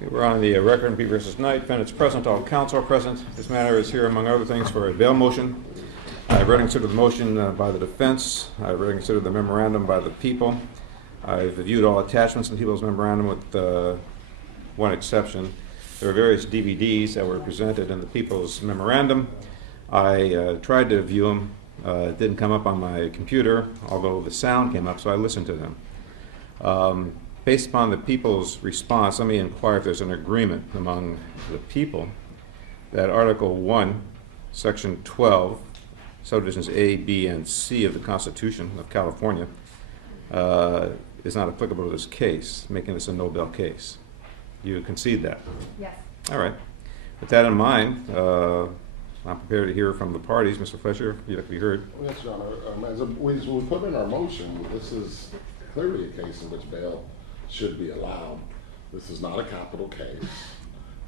Okay, we're on the record P versus Knight. Defendants present, all counsel are present. This matter is here, among other things, for a bail motion. I've read and considered the motion by the defense. I've read and considered the memorandum by the people. I've reviewed all attachments in the people's memorandum with one exception. There are various DVDs that were presented in the people's memorandum. I tried to view them. It didn't come up on my computer, although the sound came up, so I listened to them. Based upon the people's response, let me inquire if there's an agreement among the people that Article 1, Section 12, subdivisions A, B, and C of the Constitution of California is not applicable to this case, making this a no-bail case. You concede that? Yes. All right. With that in mind, I'm prepared to hear from the parties. Mr. Fletcher, you'd like to be heard. Yes, Your Honor. As we put in our motion, this is clearly a case in which bail should be allowed. This is not a capital case.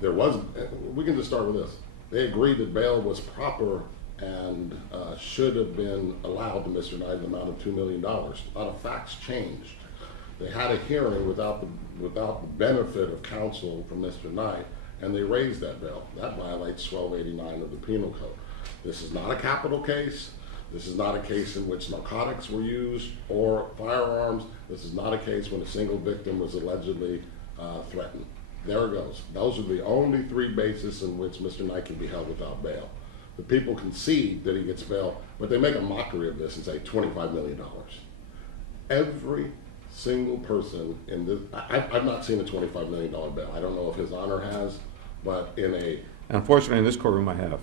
We can just start with this. They agreed that bail was proper and should have been allowed to Mr. Knight in the amount of $2 million. A lot of facts changed. They had a hearing without the benefit of counsel from Mr. Knight, and they raised that bail. That violates 1289 of the Penal Code. This is not a capital case. This is not a case in which narcotics were used or firearms. This is not a case when a single victim was allegedly threatened. There it goes. Those are the only three bases in which Mr. Knight can be held without bail. The people concede that he gets bail, but they make a mockery of this and say $25 million. Every single person in this, I've not seen a $25 million bail. I don't know if His Honor has, but in a... Unfortunately, in this courtroom, I have.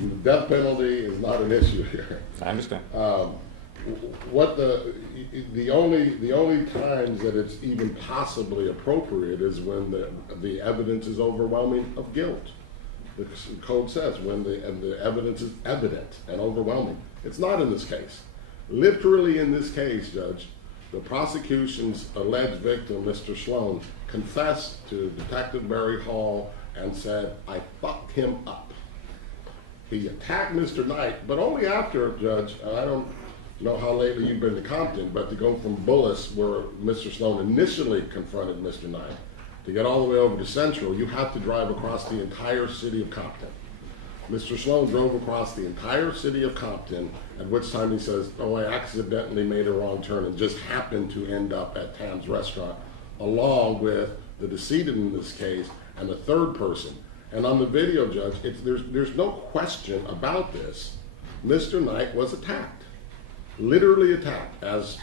The death penalty is not an issue here. I understand. The only times that it's even possibly appropriate is when the evidence is overwhelming of guilt. The code says when the evidence is evident and overwhelming. It's not in this case. Literally in this case, Judge, the prosecution's alleged victim, Mr. Sloan, confessed to Detective Barry Hall and said, "I fucked him up." He attacked Mr. Knight, but only after, Judge, I don't know how lately you've been to Compton, but to go from Bullis, where Mr. Sloan initially confronted Mr. Knight, to get all the way over to Central, you have to drive across the entire city of Compton. Mr. Sloan drove across the entire city of Compton, at which time he says, "Oh, I accidentally made a wrong turn and just happened to end up at Tam's restaurant," along with the decedent in this case and the third person. And on the video, Judge, there's no question about this. Mr. Knight was attacked, literally attacked. As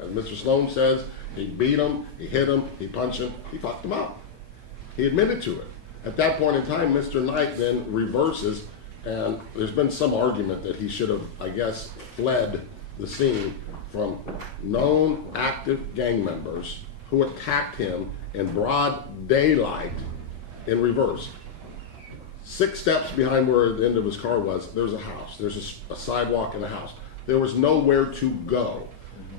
Mr. Sloan says, he beat him, he hit him, he punched him, he fucked him up. He admitted to it. At that point in time, Mr. Knight then reverses, and there's been some argument that he should have, I guess, fled the scene from known active gang members who attacked him in broad daylight in reverse. 6 steps behind where the end of his car was, there's a house. There's a sidewalk and a house. There was nowhere to go.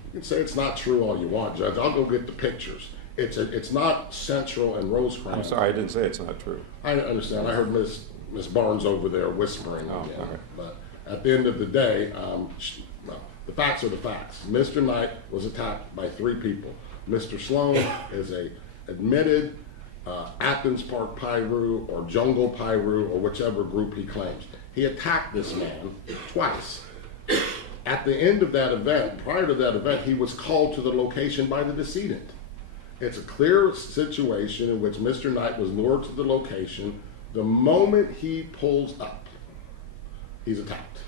You can say it's not true all you want, Judge. I'll go get the pictures. It's not Central and Rosecrans. I'm sorry, I didn't say it's not true. I understand. I heard Miss Barnes over there whispering. Oh, okay. But at the end of the day, the facts are the facts. Mr. Knight was attacked by 3 people. Mr. Sloan is a admitted Athens Park Pyru or Jungle Pyru or whichever group he claims. He attacked this man twice. At the end of that event, prior to that event, he was called to the location by the decedent. It's a clear situation in which Mr. Knight was lured to the location. The moment he pulls up, he's attacked.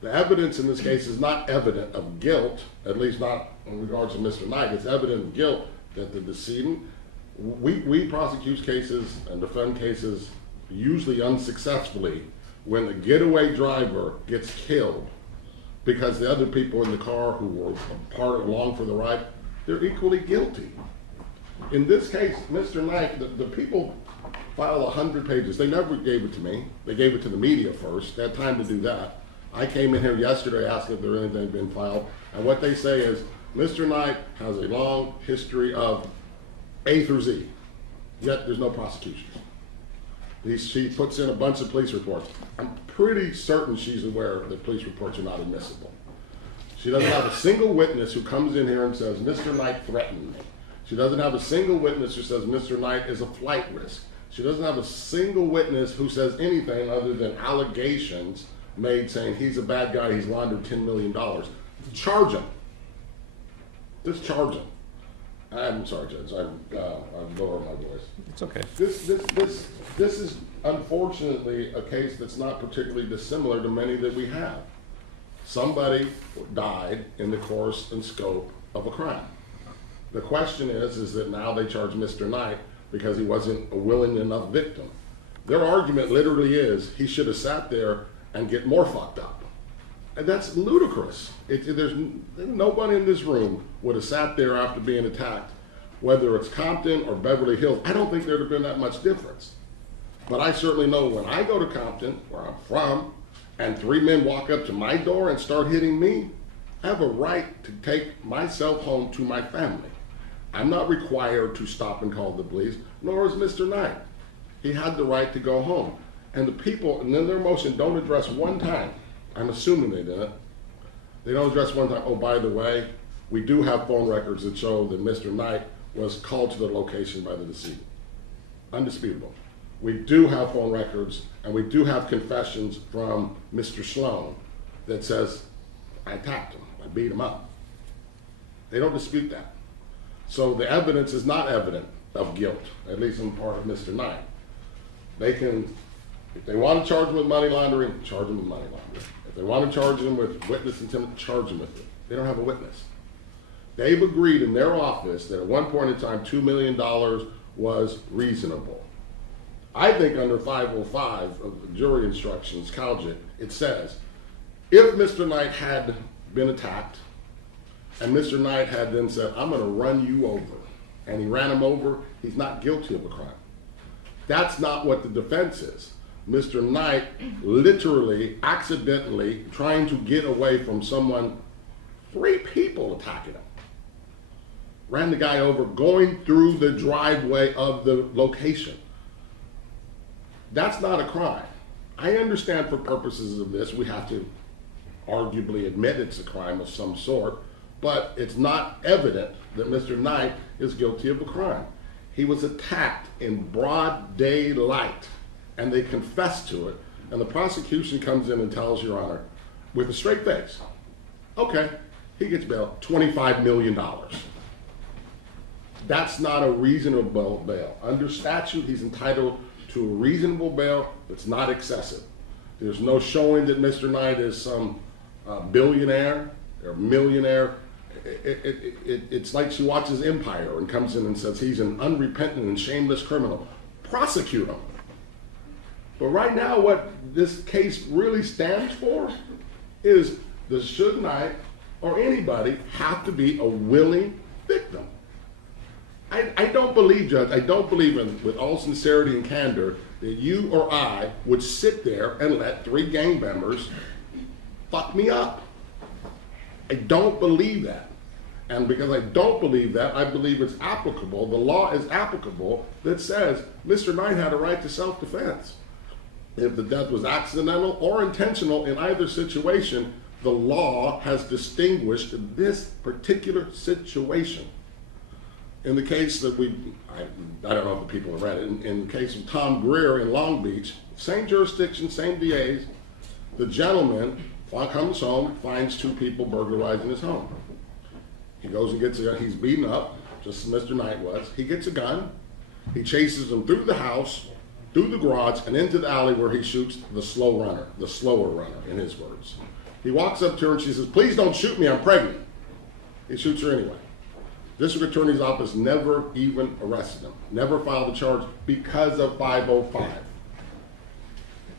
The evidence in this case is not evident of guilt, at least not in regards to Mr. Knight. It's evident of guilt that the decedent, we prosecute cases and defend cases usually unsuccessfully when the getaway driver gets killed because the other people in the car who were along for the ride, they're equally guilty. In this case, Mr. Knight, the people file 100 pages. They never gave it to me. They gave it to the media first. They had time to do that. I came in here yesterday asking if there was anything been filed, and what they say is, Mr. Knight has a long history of A through Z, yet there's no prosecutions. She puts in a bunch of police reports. I'm pretty certain she's aware that police reports are not admissible. She doesn't have a single witness who comes in here and says, Mr. Knight threatened me. She doesn't have a single witness who says Mr. Knight is a flight risk. She doesn't have a single witness who says anything other than allegations made saying he's a bad guy, he's laundered $10 million. Charge him. Just charge him. I'm sorry, Judge. I'm lowering my voice. It's okay. This is unfortunately a case that's not particularly dissimilar to many that we have. Somebody died in the course and scope of a crime. The question is that now they charge Mr. Knight because he wasn't a willing enough victim. Their argument literally is he should have sat there and get more fucked up. And that's ludicrous. There's nobody in this room would have sat there after being attacked, whether it's Compton or Beverly Hills. I don't think there'd have been that much difference. But I certainly know when I go to Compton, where I'm from, and 3 men walk up to my door and start hitting me, I have a right to take myself home to my family. I'm not required to stop and call the police, nor is Mr. Knight. He had the right to go home. And the people, and then their motion, don't address one time. I'm assuming they didn't. They don't address one time, oh, by the way, we do have phone records that show that Mr. Knight was called to the location by the decedent. Undisputable. We do have phone records, and we do have confessions from Mr. Sloan that says, I attacked him, I beat him up. They don't dispute that. So the evidence is not evident of guilt, at least on the part of Mr. Knight. They can, if they want to charge him with money laundering, charge him with money laundering. If they want to charge him with witness intimidation, charge him with it. They don't have a witness. They've agreed in their office that at one point in time, $2 million was reasonable. I think under 505 of the jury instructions, Calgit, it says, if Mr. Knight had been attacked, and Mr. Knight had then said, I'm going to run you over, and he ran him over, he's not guilty of a crime. That's not what the defense is. Mr. Knight literally, accidentally, trying to get away from someone, 3 people attacking him, ran the guy over, going through the driveway of the location. That's not a crime. I understand for purposes of this, we have to arguably admit it's a crime of some sort, but it's not evident that Mr. Knight is guilty of a crime. He was attacked in broad daylight, and they confessed to it, and the prosecution comes in and tells Your Honor, with a straight face, okay, he gets bail, $25 million. That's not a reasonable bail. Under statute, he's entitled to a reasonable bail that's not excessive. There's no showing that Mr. Knight is some billionaire or millionaire. It's like she watches Empire and comes in and says he's an unrepentant and shameless criminal. Prosecute him. But right now, what this case really stands for is does Suge Knight or anybody have to be a willing victim? I don't believe, Judge, I don't believe in, with all sincerity and candor, that you or I would sit there and let 3 gang members fuck me up. I don't believe that. And because I don't believe that, I believe it's applicable, the law is applicable, that says Mr. Knight had a right to self-defense. If the death was accidental or intentional in either situation, the law has distinguished this particular situation. In the case that I don't know if the people have read it, in the case of Tom Greer in Long Beach, same jurisdiction, same DAs, the gentleman comes home, finds 2 people burglarizing his home. He goes and gets a gun, he's beaten up, just as Mr. Knight was. He gets a gun, he chases them through the house, through the garage, and into the alley where he shoots the slower runner, in his words. He walks up to her and she says, please don't shoot me, I'm pregnant. He shoots her anyway. District Attorney's Office never even arrested him, never filed a charge because of 505.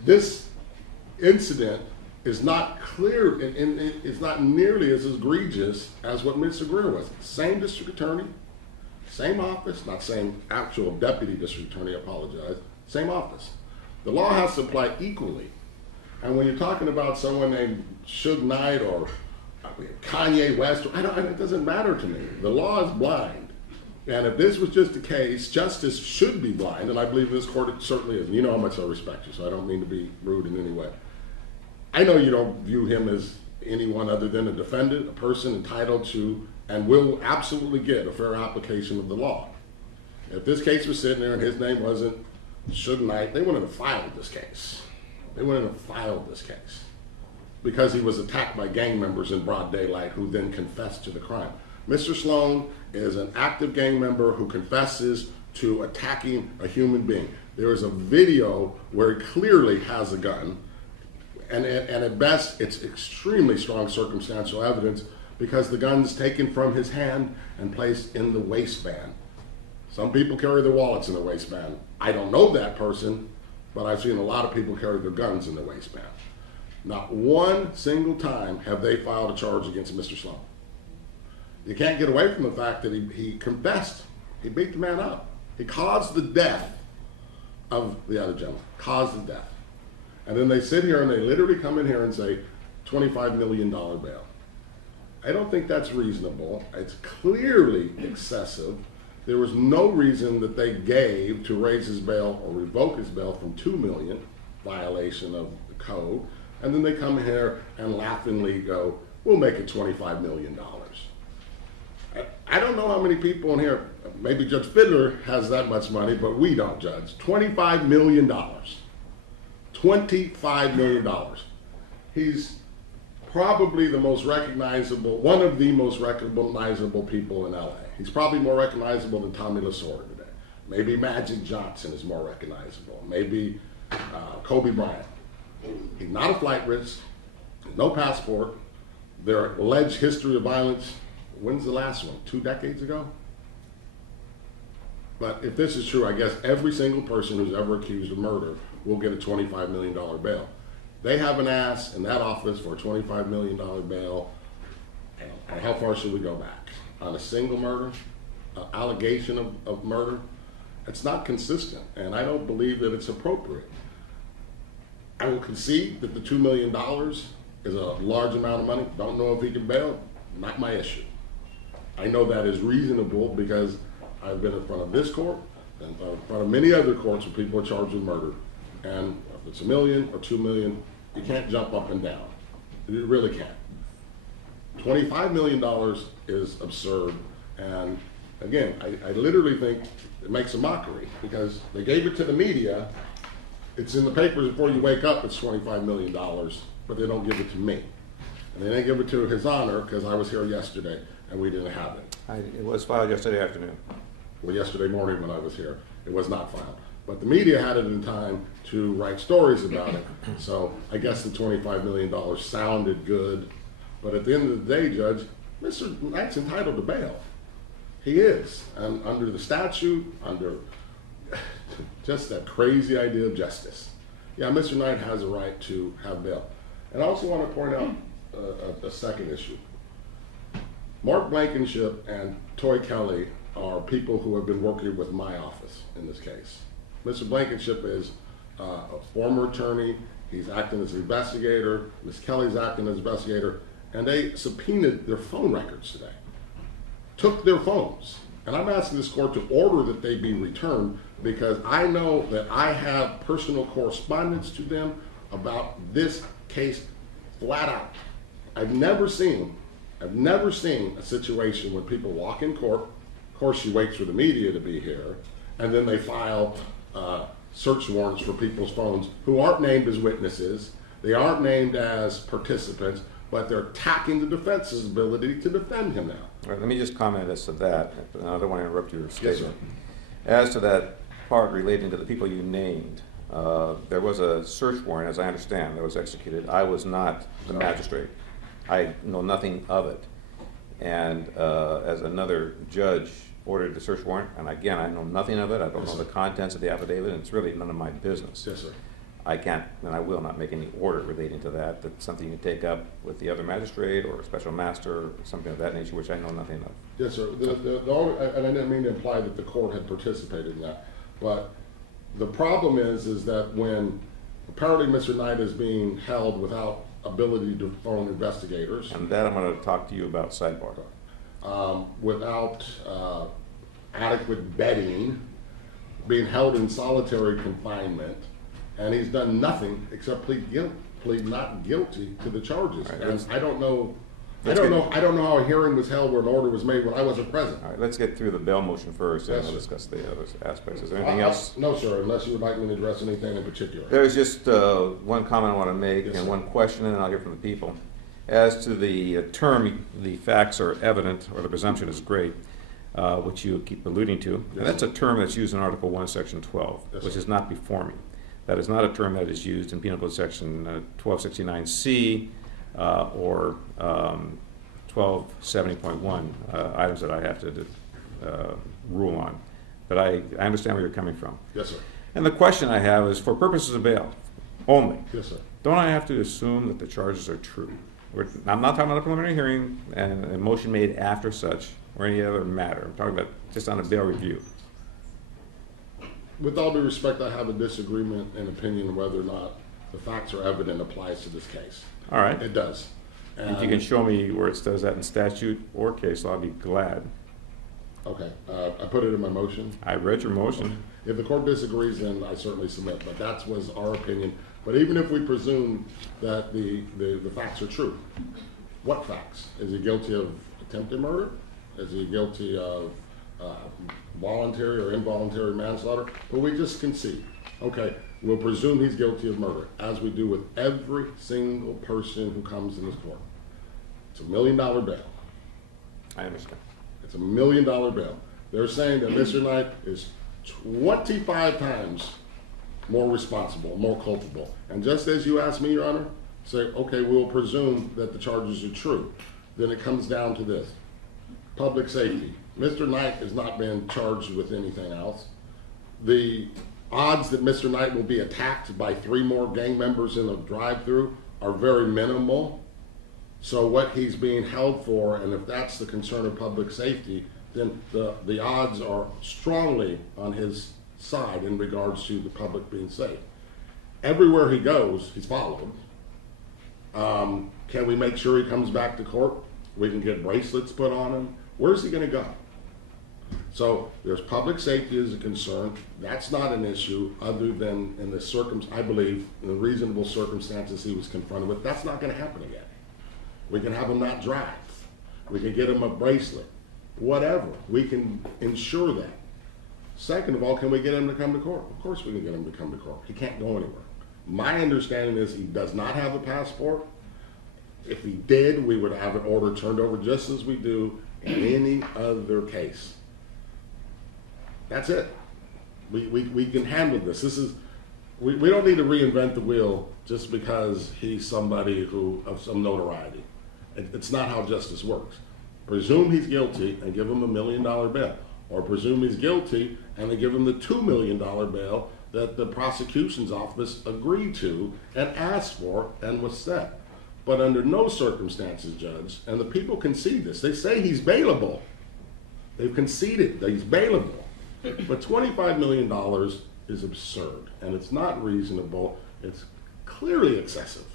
This incident is not clear, and it's not nearly as egregious as what Mr. Greer was. Same district attorney, same office, not same actual deputy district attorney, I apologize, same office. The law has to apply equally. And when you're talking about someone named Suge Knight or Kanye West, it doesn't matter to me. The law is blind. And if this was just a case, justice should be blind, and I believe this court certainly is. And you know how much I respect you, so I don't mean to be rude in any way. I know you don't view him as anyone other than a defendant, a person entitled to and will absolutely get a fair application of the law. If this case was sitting there and his name wasn't Suge Knight, they wouldn't have filed this case. They wouldn't have filed this case because he was attacked by gang members in broad daylight who then confessed to the crime. Mr. Sloan is an active gang member who confesses to attacking a human being. There is a video where he clearly has a gun, and at best it's extremely strong circumstantial evidence because the gun's taken from his hand and placed in the waistband. Some people carry their wallets in the waistband. I don't know that person, but I've seen a lot of people carry their guns in the waistband. Not one single time have they filed a charge against Mr. Sloan. You can't get away from the fact that he confessed. He beat the man up. He caused the death of the other gentleman, caused the death. And then they sit here and they literally come in here and say, $25 million bail. I don't think that's reasonable. It's clearly excessive. There was no reason that they gave to raise his bail or revoke his bail from $2 million, violation of the code. And then they come here and laughingly go, we'll make it $25 million. I don't know how many people in here, maybe Judge Fiddler has that much money, but we don't, Judge. $25 million. $25 million. He's probably the most recognizable, one of the most recognizable people in LA. He's probably more recognizable than Tommy Lasorda today. Maybe Magic Johnson is more recognizable. Maybe Kobe Bryant. He's not a flight risk, no passport. Their alleged history of violence, when's the last one? 2 decades ago? But if this is true, I guess every single person who's ever accused of murder will get a $25 million bail. They haven't asked in that office for a $25 million bail. And how far should we go back? On a single murder, allegation of murder? It's not consistent, and I don't believe that it's appropriate. I will concede that the $2 million is a large amount of money. Don't know if he can bail, not my issue. I know that is reasonable because I've been in front of this court and in front of many other courts where people are charged with murder. And if it's $1 million or $2 million, you can't jump up and down. You really can't. $25 million is absurd. And again, I literally think it makes a mockery because they gave it to the media. It's in the papers before you wake up, it's $25 million, but they don't give it to me. And they didn't give it to His Honor because I was here yesterday and we didn't have it. It was filed yesterday afternoon. Well, yesterday morning when I was here, it was not filed. But the media had it in time to write stories about it. So I guess the $25 million sounded good. But at the end of the day, Judge, Mr. Knight's entitled to bail. He is. And under the statute, under just that crazy idea of justice. Yeah, Mr. Knight has a right to have bail. And I also want to point out a second issue. Mark Blankenship and Toy Kelly are people who have been working with my office in this case. Mr. Blankenship is a former attorney. He's acting as an investigator. Ms. Kelly's acting as an investigator. And they subpoenaed their phone records today. Took their phones. And I'm asking this court to order that they be returned because I know that I have personal correspondence to them about this case flat out. I've never seen a situation when people walk in court. Of course, she waits for the media to be here, and then they file search warrants for people's phones who aren't named as witnesses. They aren't named as participants, but they're attacking the defense's ability to defend him now. All right, let me just comment as to that. I don't want to interrupt your statement. Yes, as to that part relating to the people you named, there was a search warrant, as I understand, that was executed. I was not the magistrate. I know nothing of it. And as another judge ordered the search warrant, and again, I know nothing of it. I don't know the contents of the affidavit, and it's really none of my business. Yes, sir. I can't, and I will not make any order relating to that. That's something you take up with the other magistrate or a special master or something of that nature, which I know nothing of. Yes, sir. And I didn't mean to imply that the court had participated in that, but the problem is that when apparently Mr. Knight is being held without ability to phone investigators. And that I'm going to talk to you about sidebar. Without adequate bedding, being held in solitary confinement, and he's done nothing except plead not guilty to the charges. Right, and I don't know I don't know how a hearing was held where an order was made when I wasn't present. All right, let's get through the bail motion first, and Yes, we'll sir. discuss the other aspects. Is there anything else? No, sir, unless you would like me to address anything in particular. There's just one comment I want to make, Yes, and sir. one question, and then I'll hear from the people. As to the term, the facts are evident, or the presumption is great, which you keep alluding to. Yes, And that's sir. a term that's used in Article 1, Section 12, Yes, which sir. is not before me. That is not a term that is used in Penal Code Section 1269C or 1270.1, items that I have to rule on. But I understand where you're coming from. Yes, sir. And the question I have is, for purposes of bail only, Yes, sir. don't I have to assume that the charges are true? I'm not talking about a preliminary hearing and a motion made after such or any other matter. I'm talking about just on a bail review. With all due respect, I have a disagreement in opinion whether or not the facts are evident applies to this case. All right. It does. If you can show me where it says that in statute or case law, I'd be glad. Okay, I put it in my motion. I read your motion. If the court disagrees, then I certainly submit, but that was our opinion. But even if we presume that the facts are true, what facts? Is he guilty of attempted murder? Is he guilty of voluntary or involuntary manslaughter? But we just concede. Okay, we'll presume he's guilty of murder, as we do with every single person who comes in this court. It's $1 million bail. I understand. It's $1 million bail. They're saying that Mr. Knight is 25 times more responsible, more culpable. And just as you asked me, Your Honor, say, okay, we'll presume that the charges are true. Then it comes down to this. Public safety. Mr. Knight has not been charged with anything else. The odds that Mr. Knight will be attacked by 3 more gang members in a drive-through are very minimal. So what he's being held for, and if that's the concern of public safety, then the odds are strongly on his side in regards to the public being safe. Everywhere he goes, he's followed. Can we make sure he comes back to court? We can get bracelets put on him. Where's he going to go? So there's public safety as a concern. That's not an issue other than in the I believe, in the reasonable circumstances he was confronted with. That's not going to happen again. We can have him not drive. We can get him a bracelet. Whatever. We can ensure that. Second of all, can we get him to come to court? Of course we can get him to come to court. He can't go anywhere. My understanding is he does not have a passport. If he did, we would have an order turned over just as we do in any other case. That's it. We can handle this. We don't need to reinvent the wheel just because he's somebody who of some notoriety. It's not how justice works. Presume he's guilty and give him $1 million bail, or presume he's guilty and they give him the $2 million bail that the prosecution's office agreed to and asked for and was set. But under no circumstances, Judge, and the people concede this. They say he's bailable. They've conceded that he's bailable. But $25 million is absurd, and it's not reasonable. It's clearly excessive.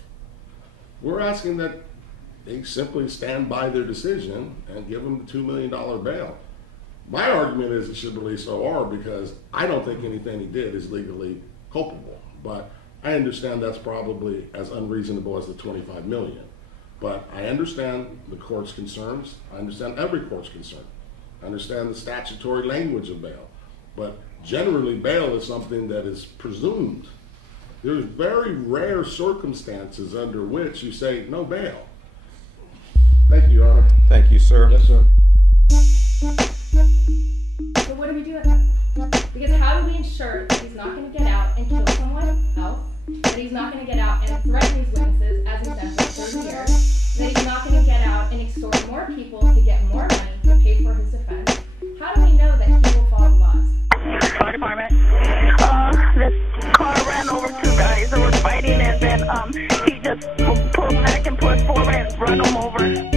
We're asking that they simply stand by their decision and give him the $2 million bail. My argument is it should release OR because I don't think anything he did is legally culpable. But I understand that's probably as unreasonable as the $25 million. But I understand the court's concerns. I understand every court's concern. I understand the statutory language of bail. But generally, bail is something that is presumed. There's very rare circumstances under which you say no bail. Thank you, Your Honor. Thank you, sir. Yes, sir. So what do we do with that? Because how do we ensure that he's not going to get out and kill someone else, that he's not going to get out and threaten these witnesses, as he's done for 30 years, that he's not going to get out and extort more people to get more money to pay for his defense? How do we know that he will follow the laws? Fire department. This car ran over 2 guys that were fighting, and then he just pulled back and pushed forward and run them over.